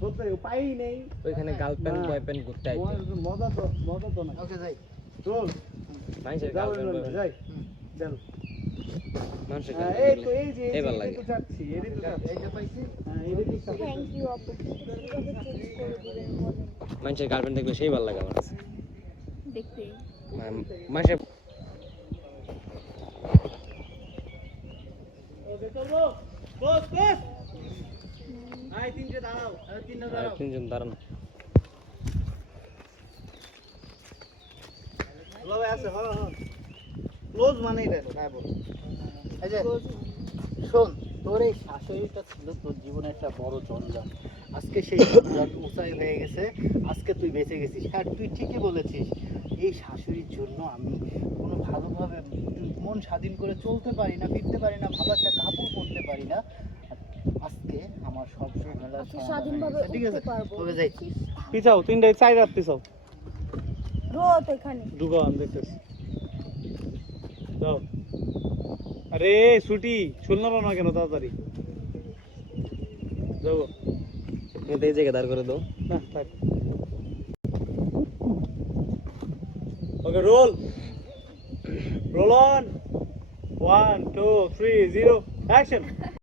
বলতে পাই নেই। ওইখানে গার্লফ্রেন্ড বয়ফ্রেন্ড ঘুরতে আইছে মজা- মজা তো মজা তো না ওকে যাই। চল। মানুষের গার্লফ্রেন্ড এবার, যাই। চল। মানুষের হ্যাঁ, এই তো এই যে এই এই ভালো যে- লাগে। তো চাচ্ছি এরই তো চাচ্ছি। এইটা পাইছি। হ্যাঁ এরই তো থ্যাংক ইউ আপু মানুষের গার্লফ্রেন্ড দেখলে সেই ভালো লাগে আমার কাছে। দেখতে। মানুষের ওকে চলো। বস বস। তিনজন দাঁড়ানো। হ্যাঁ হ্যাঁ। ক্লোজ শোন তোর এই শাশুড়িটা ছিল তোর জীবনে একটা বড় জঞ্জাল। আজকে সেই জঞ্জাল উঁচাই হয়ে গেছে আজকে তুই বেঁচে গেছিস। হ্যাঁ তুই ঠিকই বলেছিস এই শাশুড়ির জন্য আমি কোনো ভালোভাবে মন স্বাধীন করে চলতে পারি না ফিরতে পারি না ভালো একটা কাপড় পরতে পারি না আর আজকে আমার সব ঝামেলা আপনি সমাধান স্বাধীনভাবে উঠতে পারব। পিছাও তিনটে চাই রাত পিছাও রোদ এখানে। আমি দেখতেছি। যাও। আরে ছুটি। শুনলাম না কেন তাড়াতাড়ি। যাও। এই জায়গায় দাঁড় করে দাও। না থাক। Okay roll roll on one two three zero action